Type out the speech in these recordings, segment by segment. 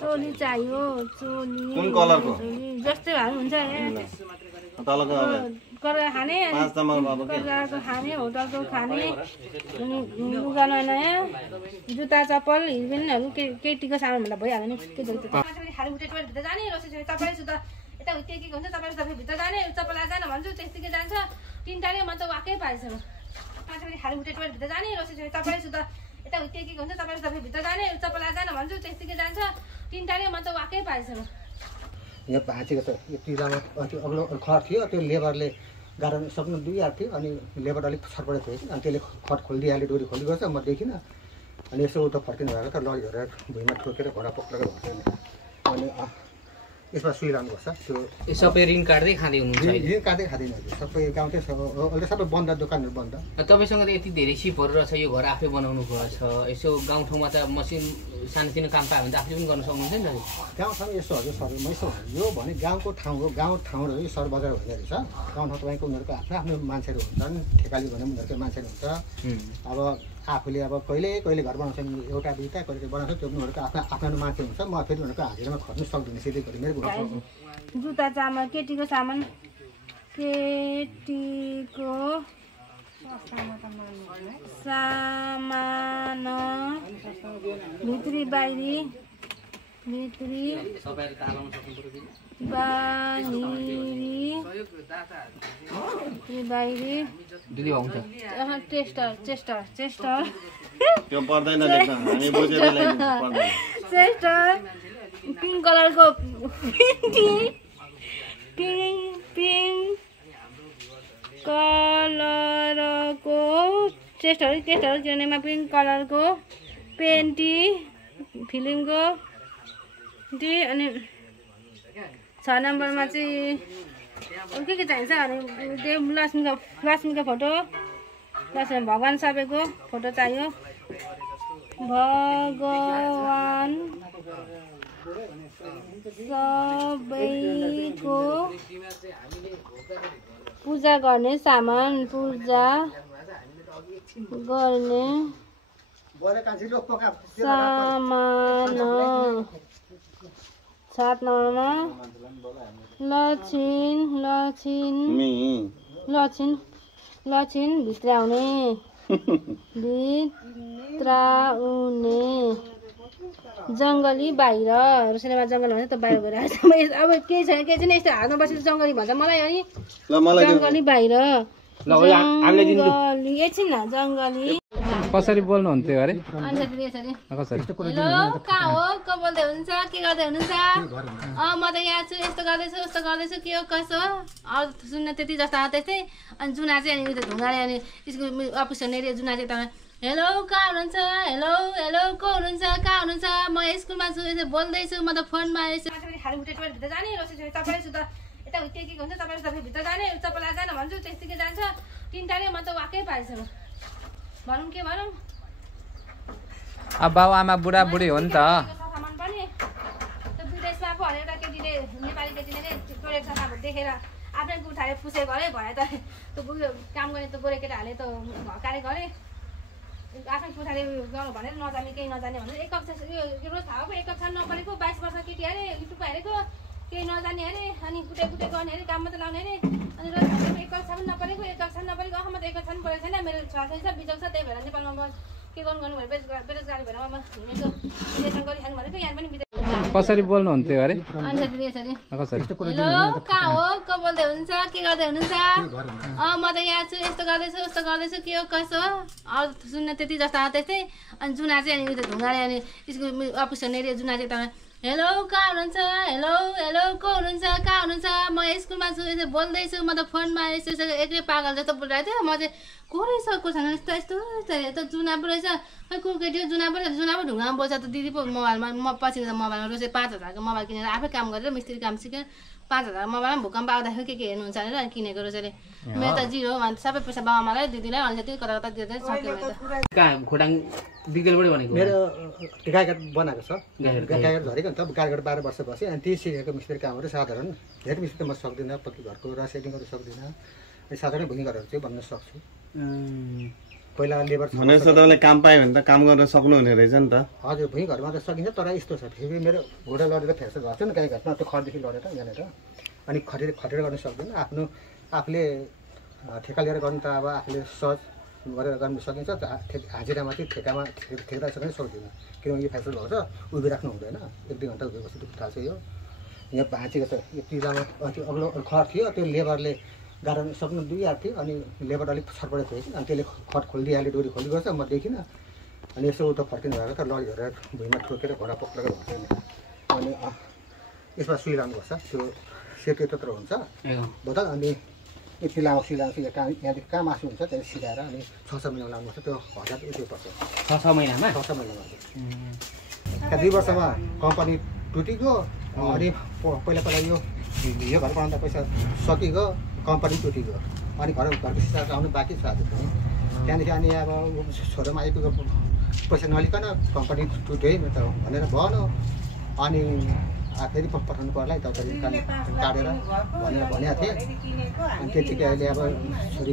चोली चाहियो चोली कुन कलरको जस्तै भए हुन्छ तलको गरेर खाने गरेर खाने होटलको खाने अनि लुगा नयाँ नयाँ जुत्ता चप्पल हिलबिनहरू केटीको सामान भन्दा भइहाल्यो नि के जति खाली उठे टोइलेटभित्र जाने रोसेर चप्पलै सुत्दा यता के हुन्छ तपाईँले तपाईँ भित्र जाने चप्पल जान भन्छु त्यस्तै जान्छ तिनवटाले म त वाक्कै पाएछ मान्छेले खाली उठे टोइलेटभित्र जाने रोसेर चप्पलै सुत्दा यता के हुन्छ तपाईँले तपाईँ भित्र जाने चप्पल जान भन्छु त्यस्तै जान्छ तिनवटाले म त वाक्कै पाएछ यहाँ भाँचेको छ यो तिजामा अग्लो खर थियो त्यो लेबरले गाह्रो सक्नु दिइहाल्थ्यो थियो अनि लेबर अलिक छटपटेको थियो अनि त्यसले खट खोलिदिइहाल्यो डोरी खोलिदिएको छ म देखिनँ अनि यसो उता फर्किनु भएको त लडी झरेर भुइँमा ठोकेर घोडा पक्रेर भन्छ अनि यसमा सुइरहनुपर्छ त्यो सबै ऋण काट्दै खाँदै हुनुहुन्छ ऋण काट्दै खाँदैन सबै गाउँकै अहिले सबै बन्द दोकानहरू बन्द तपाईँसँग त यति धेरै सिपहरू रहेछ यो घर आफै बनाउनु भएको छ यसो गाउँठाउँमा त मसिन सानोतिनो काम पायो भने त आफूले पनि गर्न सक्नुहुन्छ नि गाउँठाउँमा यस्तो हजुर सर यसो यो भने गाउँको ठाउँ हो गाउँ ठाउँहरू सहर बजार हुने रहेछ गाउँठाउँ तपाईँको उनीहरूको आफ्नो आफ्नो मान्छेहरू हुन्छन् ठेकाली भने उनीहरूको मान्छेहरू हुन्छ अब आफूले अब कहिले कहिले घर बनाउँछ एउटा दुईवटा कहिले बनाउँछ त्यो उनीहरूको आफ्नो आफ्नो मान्छे हुन्छ म फेरि उनीहरूको हाजिरामा खट्नु सक्दिनँ सिधै गरी मेरो जुत्ता चामल केटीको सामान केटीको सामान भित्री बाहिरी बाहिरी टेस्टर त्यो पर्दैन लेख्न हामी बुझेर लेख्नु पर्दैन टेस्टर पिङ्क कलरको पिङ्क कलरको टेस्टहरू किनेमा पिङ्क कलरको पेन्टी फिल्मको टी अनि 6 नम्बरमा चाहिँ के चाहिन्छ अनि देव लक्ष्मीको फोटो लक्ष्मी भगवान सबैको फोटो चाहियो भगवान सबैको पूजा गर्ने सामान पूजा गर्ने सामान 7 नम्बरमा लक्षिन भित्राउने जङ्गली बाहिर सिनेमा जङ्गल भन्छ त बाहिर गएर अब केही छैन यस्तो हातमा बसेर जङ्गली भन्छ मलाई है जङ्गली बाहिर एकछिन न जङ्गली कसरी बोल्नुहुन्थ्यो अरे हेलो कहाँ हो को बोल्दै हुनुहुन्छ के गर्दै हुनुहुन्छ म त यहाँ छु यस्तो गर्दैछु उस्तो गर्दैछु के हो कसो अरू सुन्न त्यति जस्तो त्यस्तै अनि जुना चाहिँ अनि उयो ढुङ्गाले अनि स्कुल अफिस हुने जुना चाहिँ तपाईँ हेलो कहाँ हुनुहुन्छ हेलो को हुनुहुन्छ कहाँ हुनुहुन्छ म स्कुलमा छु यसो बोल्दैछु म त फोनमा यसो खाली उठे टोइलेटभित्र जाने रोसेर चप्पलै सुत्दा यता के हुन्छ तपाईँले तपाईँ भित्र जाने चप्पल जान भन्छु त्यस्तै जान्छ तिनवटाले म त वाक्कै पाएछ भनौँ के भनौँ अब बाउ आमा बुढाबुढी हो नि त सामान पनि त्यो विदेशमा पो एउटा केटीले नेपाली केटीले टोइलेट सफा देखेर आफ्नै गुठाले पुसे गरे भयो त त्यो काम गर्ने त्यो गोरे केटाहरूले त हकाले गरे आफ्नै कुठाले गर्नु भनेर नजाने केही नजाने भनेर एक कक्षा यो रोज थाहा पो एक कक्षा नपढेको 22 वर्ष केटी अरे युट्युब हेरेको केही नजाने अरे अनि कुटे गर्ने अरे काम मात्रै लाउने अरे अनि रोज एक कक्षा पनि नपढेको एक कक्षा नपढेको म त एक कक्षा पनि पढेको छैन मेरो छोराछोरी छ बिजोग छ त्यही भएर नेपालमा के गर्नु भनेर बेरोजगारी भएर म हिँडेको विदेशमा गरिखानु भनेको यहाँ पनि कसरी बोल्नुहुन्थ्यो अरे हेलो कहाँ हो को बोल्दै हुनुहुन्छ के गर्दै हुनुहुन्छ म त यहाँ छु यस्तो गर्दैछु उस्तो गर्दैछु के हो कसो अरू सुन्न त्यति जस्तो त्यस्तै अनि जुना चाहिँ अनि उयो ढुङ्गाले अनि स्कुल अफिस हुने जुना चाहिँ तपाईँ हेलो कहाँ हुनुहुन्छ हेलो को हुनुहुन्छ कहाँ हुनुहुन्छ म स्कुलमा छु यसो बोल्दैछु म त फोनमा यसो एक्लै पागल जस्तो बोलिरहेको थिएँ म चाहिँ को रहेछ कोसँग यस्तो जुना पो रहेछ खै को केटी हो जुना पो ढुङ्गामा बोल्छ त दिदी पो मोबाइलमा म पछि मोबाइलमा रोज 5,000 को मोबाइल किनेर आफै काम गरेर मिस्त्री काम सिकेर 5,000 मोबाइलमा भूकम्प आउँदाखेरि के हेर्नुहुन्छ भनेर अनि किनेको रोजले मेरो त जिरो अन्त सबै पैसा बाबामालाई दिदीलाई अनि त्यही कता कता दिँदै सक्यो खोटाङ दिगलबाट भनेको मेरो गाईघाट बनाएको छ गाईघाट झरेको नि त गाईघाट 12 वर्ष बसेँ अनि त्यही सिकेको मिस्त्री कामहरू साधारण धेरै मिस्त्री त म सक्दिनँ पक्की घरको र सेटिङ गर्नु सक्दिनँ साधारण भुइँ घरहरू चाहिँ भन्न सक्छु पहिला लेबर भनेपछि तपाईँले काम पायो भने त काम गर्न सक्नुहुने रहेछ नि त। हजुर भुइँ घरमा त सकिन्छ, तर यस्तो छ फेरि मेरो घोडा लडेर फेर्छ घर छ नि गाई घरमा, त्यो खरदेखि लडेर यहाँनिर अनि खटेर गर्न सक्दैन। आफ्नो आफूले ठेका लिएर गर्नु त अब आफूले सहज गरेर गर्नु सकिन्छ, हाजिरामा चाहिँ ठेकेदार सक्नै सक्दैन, किनभने यो फ्याक्चर भएको छ उभिराख्नु हुँदैन, 1-2 घन्टा उभिएपछि दुःख थाहा छ। यो यहाँ भाँचेको छ, यो तिलामा त्यो अग्लो खर थियो, त्यो लेबरले गाह्रो सक्नु दुइहाल्थ्यो थियो, अनि लेबर अलिक छटपटेको थियो कि, अनि त्यसले खट खोलिदिइहाल्यो, डोरी खोलिदिएको छ, म देखिनँ। अनि यसो उता फर्किनु भएको त लडी हेरेर भुइँमा ठोकेर घोडा पक्रेर भएको छैन। अनि यसमा सुई लानुपर्छ, त्यो सेतो त्यत्रो हुन्छ बोतल, अनि यति लामो सुई लाउँछ, यहाँदेखि कहाँ मासु हुन्छ त्यसले सिकाएर अनि 6-6 महिना लानुपर्छ, त्यो 1000 रुपियाँ पर्छ 6-6 महिनामा। 6-6 महिनामा 2 वर्षमा कम्पनी टुटिगयो, अनि पहिला यो घर बनाउँदा पैसा सकिगयो, कम्पनी टुटिगयो, अनि घरको सिसा आउनु बाँकी छ अझै पनि। त्यहाँदेखि अनि अब छोरोमा आइपुग्यो पैसा नलिकन कम्पनी टुट्यो है त भनेर भन्यो, अनि फेरि पठाउनु पर्ला दबाई काटेर भनेर भनेको थिएँ। अनि त्यतिकै अहिले अब छोरी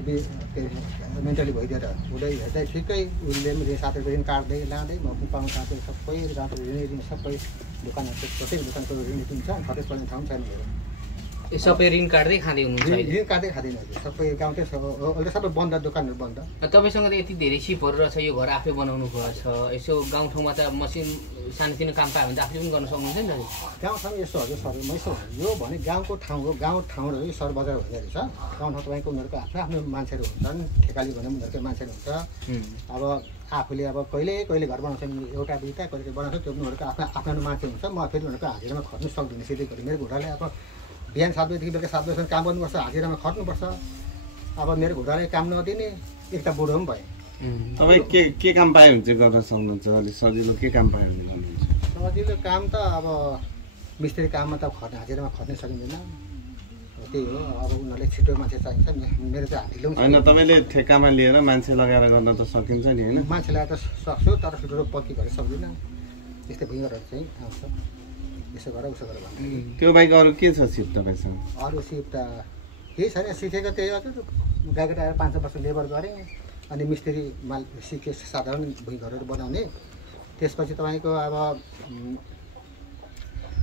मेन्टली भइदिएर उसले हेर्दै ठिकै, उसले पनि 7 रुपियाँ काट्दै लाँदै म पाउनु काट्दै सबै गाउँको ऋण सबै दोकानहरू प्रत्येक दोकानको ऋण दिन्छ, खर्च पर्ने ठाउँ छैन। सबै ऋण काट्दै खाँदै हुनुहुन्छ? ऋण काट्दै खाँदैन, सबै गाउँकै अहिले सबै बन्द, दोकानहरू बन्द। तपाईँसँग त यति धेरै सिपहरू रहेछ, यो घर आफै बनाउनु भएको छ, यसो गाउँठाउँमा त मसिन सानोतिनो काम पायो भने त आफूले पनि गर्न सक्नुहुन्छ नि त। गाउँठाउँ यस्तो हजुर सर, यसो यो भने गाउँको ठाउँ हो, गाउँ ठाउँहरू सहर बजार हुने रहेछ। गाउँठाउँ तपाईँको उनीहरूको आफ्नो आफ्नो मान्छेहरू हुन्छन्, ठेकाली भने उनीहरूकै मान्छेहरू हुन्छ। अब आफूले अब कहिले घर बनाउँछ, एउटा दुईवटा कहिले बनाउँछ, त्यो उनीहरूको आफ्नो मान्छे हुन्छ। म फेरि उनीहरूको हाजिरामा खट्नु सक्दिनँ सिधै गरी। मेरो घोडाले अब बिहान 7 बजीदेखि बेलुका 7 बजीसम्म काम गर्नुपर्छ, हाजिरामा खट्नुपर्छ। अब मेरो घोडाले काम नदिने एक त बुढो पनि भएँ। तपाईँ के काम पायो भने चाहिँ गर्न सक्नुहुन्छ? अलिक सजिलो के काम पायो भने गर्नुहुन्छ? सजिलो काम त अब मिस्त्री काममा त हाजिरामा खट्नै सकिँदैन, त्यही हो। अब उनीहरूले छिटो मान्छे चाहिन्छ, मेरो चाहिँ ढिलो होइन। तपाईँले ठेकामा लिएर मान्छे लगाएर गर्न त सकिन्छ नि होइन? मान्छे लगाएर त सक्छु, तर ठुलो पक्की गरेर सक्दिनँ। त्यस्तै भुइँहरू चाहिँ आउँछ, यसो गर उसो गर भन्नु। त्यो बाहेक अरू के छ सिप तपाईँसँग? अरू सिप त केही छैन, सिकेको त्यही हो। गाईको आएर 5 वर्ष लेबर गरेँ, अनि मिस्त्री माल सिकेँ, साधारण भुइँघरहरू बनाउने। त्यसपछि तपाईँको अब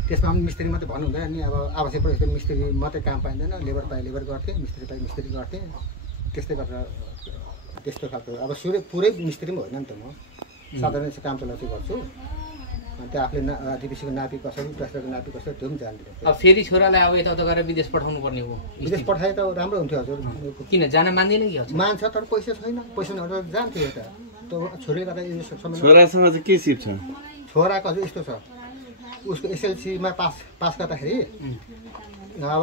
त्यसमा पनि मिस्त्री मात्रै भन्नु हुँदैन नि, अब आवश्यक परेको मिस्त्री मात्रै काम पाइँदैन, लेबर पाए लेबर गर्थेँ, मिस्त्री पाए मिस्त्री गर्थेँ। त्यस्तै गरेर त्यस्तो खालको अब पुरै मिस्त्री पनि होइन नि त, म साधारण काम चलाउँछु गर्छु। अनि त्यो आफूले डिपिसीको नापी कसरी, प्लास्टरको नापी कसरी, त्यो पनि जान्दिनँ। अब फेरि छोरालाई अब यताउता गरेर विदेश पठाउनु पर्ने हो? विदेश पठाए त राम्रो हुन्थ्यो हजुर। किन जान मान्दैन कि? मान्छ तर पैसा छैन, पैसा नहुँदा जान्थ्यो यता। त्यो छोरीले गर्दा छोरासँग चाहिँ के सिप छ? छोराको हजुर यस्तो छ, उसको एसएलसीमा पास गर्दाखेरि अब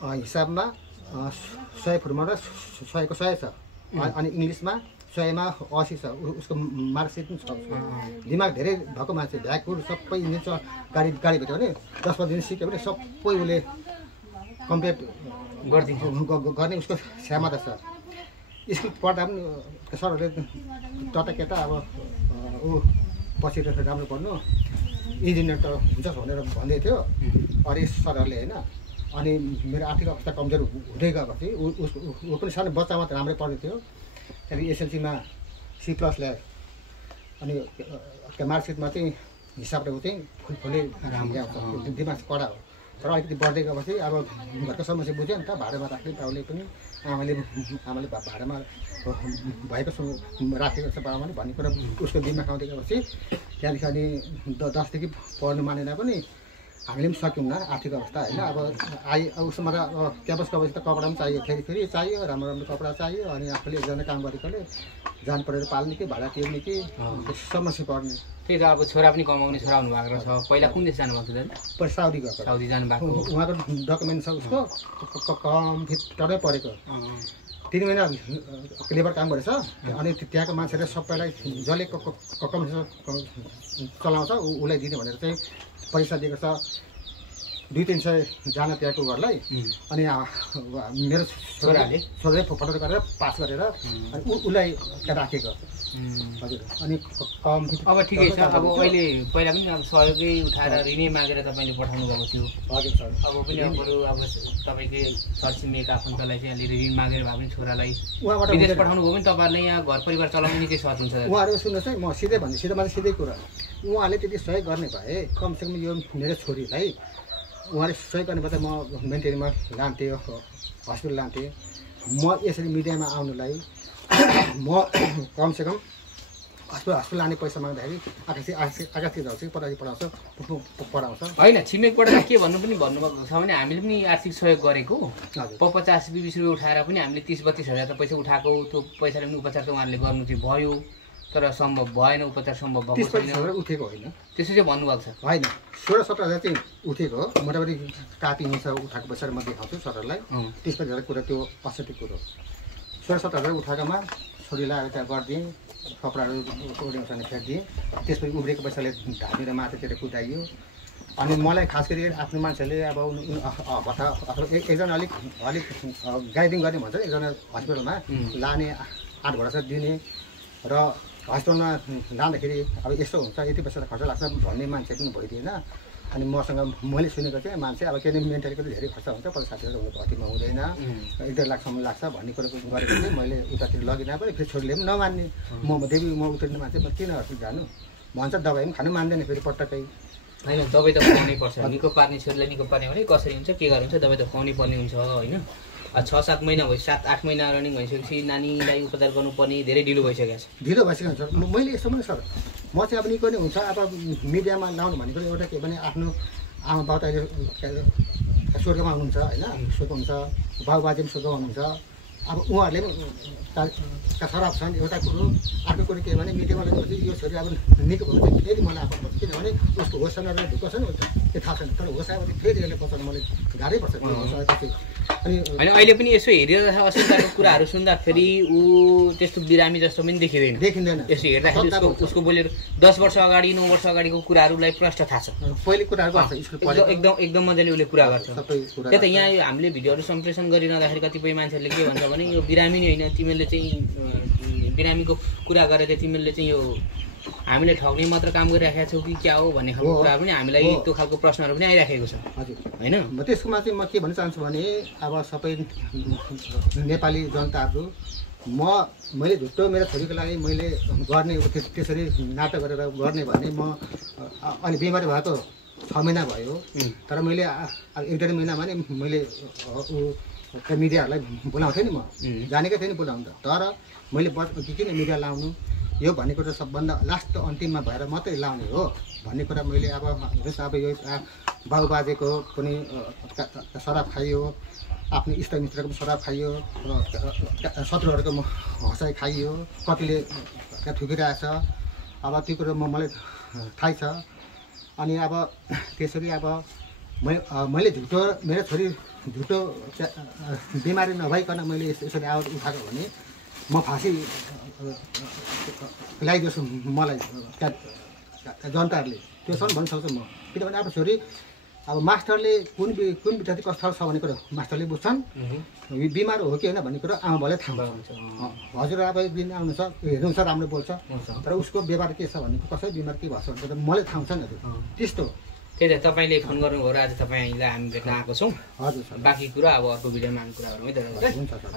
हिसाबमा 100 फुटमा 100 को 100 छ, अनि इङ्ग्लिसमा 100मा 80 छ। उसको मार्कसिट पनि छ। दिमाग धेरै भएको मान्छे, भ्याकुर सबै इन्जिन गाडी भेट्यो भने 10-15 दिन सिक्यो भने सबै उसले कम्प्लिट गर्ने उसको क्षमता छ। स्कुल पढ्दा पनि सरहरूले तता केटा अब ऊ पछि राम्रो पढ्नु, इन्जिनियर त हुन्छ भनेर भन्दै थियो अरे सरहरूले होइन। अनि मेरो आर्थिक अवस्था कमजोर हुँदै गएपछि ऊ पनि सानो बच्चामा त राम्रै पढ्दै थियो। त्यहाँदेखि एसएलसीमा C+ ल्यायो, अनि मार्कसिटमा चाहिँ हिसाबले ऊ चाहिँ फुलफुलै राम्रो दिमाग कडा हो। तर अलिकति बढ्दै गएपछि अब घरको समस्या बुझ्यो नि त, भाडामा राख्ने बाउले पनि, आमाले भाडामा भएको राखेको छ बाबाले भन्ने कुरा उसको दिमाग आउँदै गएपछि त्यहाँदेखि अनि 10देखि पढ्नु मानेन पनि हामीले पनि सक्यौँ न आर्थिक अवस्था होइन। अब उसमा त क्याम्पस गएपछि त कपडा पनि चाहियो, फेरि चाहियो, राम्रो राम्रो कपडा चाहियो। अनि आफूले एकजना काम गरेकोले जान परेर पाल्ने कि भाडा तिर्ने कि समस्या पर्ने। त्यही त अब छोरा पनि कमाउने छोरा हुनुभएको रहेछ। पहिला कुन देश जानुभएको थियो? पहिला साउदी गएको। साउदी जानुभएको। उहाँको डकुमेन्ट छ उसको कम्प्युटरै परेको, 3 महिना लेबर काम गरेछ। अनि त्यहाँको मान्छेले सबैलाई जसले कम चलाउँछ उसलाई दिने भनेर चाहिँ परीक्षा दिएको छ। 200-300 जना त्यहाँको घरलाई अनि मेरो छोराले फोटो गरेर पास गरेर अनि उसलाई राखेको हजुर अनि कम अब ठिकै छ अब अहिले पहिला पनि अब सहयोगै उठाएर ऋणै मागेर तपाईँले पठाउनु भएको थियो हजुर सर अब पनि अब तपाईँकै छरछिमेक आफन्तलाई चाहिँ अलिअलि ऋण मागेर भए पनि छोरालाई विदेश पठाउनु भयो भने तपाईँहरूले यहाँ घर परिवार चलाउनु निकै सहज हुन्छ उहाँहरू सुन्नुहोस् है म सिधै भन्छु सिधै कुरा उहाँले त्यति सहयोग गर्ने भए कमसेकम यो मेरो छोरीलाई उहाँले सहयोग गर्ने भए त म मेन्टेनमा लान्थेँ हस्पिटल लान्थेँ म यसरी मिडियामा आउनुलाई म कमसेकम हस्पिटल लाने पैसा माग्दाखेरि आकाशतिर जाउँछ पढाउँछ होइन छिमेकबाट के भन्नु पनि भन्नुभएको छ भने हामीले पनि आर्थिक सहयोग गरेको 50-20 रुपियाँ उठाएर पनि हामीले 30-32 हजार त पैसा उठाएको त्यो पैसाले पनि उपचार त उहाँहरूले गर्नु चाहिँ भयो तर सम्भव भएन उपचार सम्भव भएको छैन उठेको होइन त्यसो चाहिँ भन्नुभएको छ होइन 16-17 हजार चाहिँ उठेको हो मोटामोटी कापी हुन्छ उठाएको पैसा म देखाउँछु सरहरूलाई 30-35 हजार कुरा त्यो असत्य कुरो 16-17 हजार उठाएकोमा छोरीलाई अब त्यहाँ गरिदिएँ कपडाहरू ओडेसँग फेरिदिएँ त्यसपछि उब्रेको पैसाले ढाकेर माथितिर कुदाइयो अनि मलाई खास गरी आफ्नो मान्छेले अब भत्ता अथवा एकजना अलिक गाइडिङ गर्ने भन्छ एकजना हस्पिटलमा लाने 8 घन्टा दिने र हस्पिटलमा लाँदाखेरि अब यस्तो हुन्छ यति पैसा खर्च लाग्छ भन्ने मान्छे पनि भइदिएन अनि मसँग मैले सुनेको चाहिँ मान्छे अब किन मेन्टलीको धेरै खर्च हुन्छ 50-60 हजार भर्तीमा हुँदैन 1-1.5 लाखसम्म लाग्छ भन्ने कुरो गरेको चाहिँ मैले उतातिर लगिन पनि फेरि छोरीले पनि नमान्ने म देवी म उत्रिने मान्छे म किन हस्पिटल जानु भन्छ दबाई पनि खानु मान्दैन फेरि पटक्कै होइन दबाई त खुवाउनै पर्छ निको पार्ने छोरीलाई निको पार्ने भने कसरी हुन्छ के गर्नु हुन्छ दबाई त खुवाउनै पर्ने हुन्छ होइन 6-7 महिना भयो 7-8 महिना रनिङ भइसकेपछि नानीलाई उपचार गर्नुपर्ने धेरै ढिलो भइसकेको छ ढिलो भइसकेको छ मैले यस्तो पनि सर म चाहिँ अब निको नै हुन्छ अब मिडियामा लाउनु भनेको एउटा के भने आफ्नो आमा बाउ त अहिले स्वर्गमा हुनुहुन्छ होइन सुख हुन्छ बाउ बाजे पनि सुख हुनुहुन्छ अब उहाँहरूले पनि खराब छन् एउटा कुरो अर्को कुरो के भने मिडियामा लगेपछि यो छोरी अब निको भयो भने फेरि मलाई आफू पर्छ किनभने उसको होससँग ढुक्क छ नि त्यो थाहा छैन तर होस आएपछि फेरि यसले बचाउन मलाई गाह्रै पर्छ अनि अहिले पनि यसो हेरिरहेको असुविधाको कुराहरू सुन्दाखेरि ऊ त्यस्तो बिरामी जस्तो पनि देखिँदैन यसो हेर्दाखेरि उसको बोलेर 10 वर्ष अगाडि 9 वर्ष अगाडिको कुराहरूलाई प्रष्ट थाहा छ पहिले कुराहरू एकदम मजाले उसले कुरा गर्छ त्यही त यहाँ हामीले भिडियोहरू सम्प्रेषण गरिरहँदाखेरि कतिपय मान्छेहरूले के भन्छ भने यो बिरामी नै होइन तिमीले चाहिँ बिरामीको कुरा गरेर तिमीले चाहिँ यो हामीले ठग्ने मात्र काम गरिराखेका छौ कि क्या हो भन्ने खालको कुरा पनि हामीलाई त्यो खालको प्रश्नहरू पनि आइराखेको छ होइन त्यसकोमा चाहिँ म के भन्न चाहन्छु भने अब सबै नेपाली जनताहरू मैले झुट्टो मेरो छोरीको लागि मैले गर्ने त्यसरी नाटक गरेर गर्ने भने म अलि बिमारी भएको 6 महिना भयो तर मैले 1.5 महिनामा नै मैले मिडियाहरूलाई बोलाउँथेँ नि म जानेकै थिएँ नि बोलाउनु तर मैले किन मिडिया लाउनु यो भन्ने कुरा सबभन्दा लास्ट अन्तिममा भएर मात्रै लाउने हो भन्ने कुरा मैले अब यो बाउ बाजेको पनि शराब खाइयो आफ्नो इष्टमित्रको पनि शराब खाइयो शत्रुहरूको हँसाइ खाइयो कतिले त्यहाँ ठुकिरहेछ अब त्यो कुरो मलाई थाहै छ अनि अब त्यसरी अब मैले झुटो मेरो छोरी झुटो बिमारी नभइकन मैले यसरी आवाज उठाएको भने म फाँसी लगाइदियोस् मलाई जनताहरूले त्योसम्म भन्न सक्छु म किनभने अब छोरी अब मास्टरले कुन विद्यार्थी कस्तो छ भन्ने कुरो मास्टरले बुझ्छन् बिमार हो कि होइन भन्ने कुरो आमा बाउले थाहा हुन्छ हजुर अब एक दिन आउनु छ हेर्नुहुन्छ राम्रो बोल्छ तर उसको व्यवहार के छ भन्ने कसै बिमार के भएको छ मलाई थाहा हुन्छ नि त्यस्तो त्यही त तपाईँले फोन गर्नुभयो र आज तपाईँलाई हामी भेट्न आएको छौँ हजुर सर बाँकी कुरा अब अर्को भिडियोमा हामी कुरा गरौँ है त हुन्छ सर